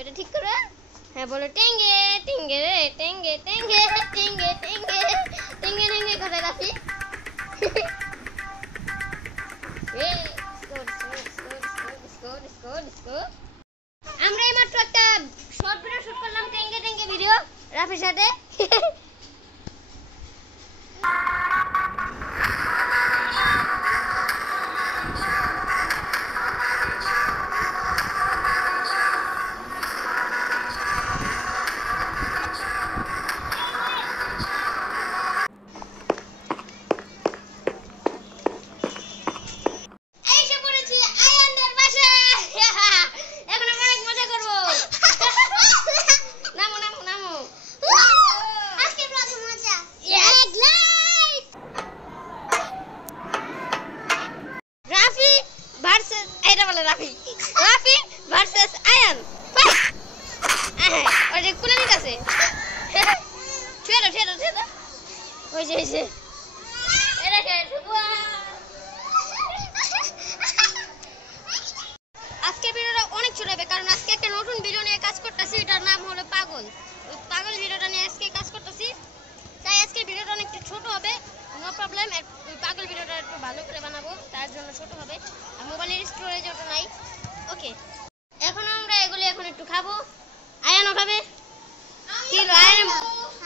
এটা ঠিক করো। হ্যাঁ বলো টেঙ্গে টেঙ্গে রে টেঙ্গে টেঙ্গে টেঙ্গে টেঙ্গে টেঙ্গে টেঙ্গে করে রাখি। আমরা এইমাত্র একটা শর্ট ভিডিও শুট করলাম, টেঙ্গে টেঙ্গে ভিডিও রাফির সাথে। রাফি ভার্সেস আয়ান ওরে কুলানি কাছে ছেড়ে ছেড়ে ছেড়ে ওই যে এরা কে আজকে ভিডিওটা অনেক ছোট হবে, কারণ আজকে একটা নতুন ভিডিও নিয়ে কাজ করতেছি, এটার নাম হলো পাগল। ওই পাগল ভিডিওটা নিয়ে আজকে কাজ করতেছি, তাই আজকে ভিডিওটা অনেকটা ছোট হবে। নো প্রবলেম, ওই পাগল ভিডিওটা একটু ভালো করে বানাবো, তার জন্য ছোট হবে। আর মোবাইলের স্টোরেজ ওটা নাই। ওকে, এখন আমরা এগুলি এখন একটু খাবো। আয়ানও খাবে। কি হলো আয়ান?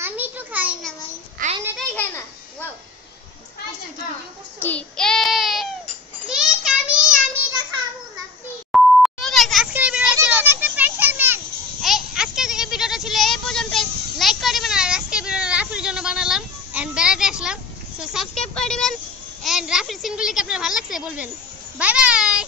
আমি তো খাই না ভাই। আয়ান এটাই খায় না? ওয়াও, কি এ প্লিজ আমি এটা খাবো না প্লিজ। তো গাইস, আজকের ভিডিওটা ছিল একটা স্পেশাল ম্যান। আজকের এই ভিডিওটা ছিল এই পর্যন্ত। লাইক করে দিবেন, আর আজকের ভিডিওটা রাফির জন্য বানালাম এন্ড বেড়াতে আসলাম। সো সাবস্ক্রাইব করে দিবেন এন্ড রাফির সিনগুলিকে আপনার ভালো লাগছে বলবেন। Bye bye.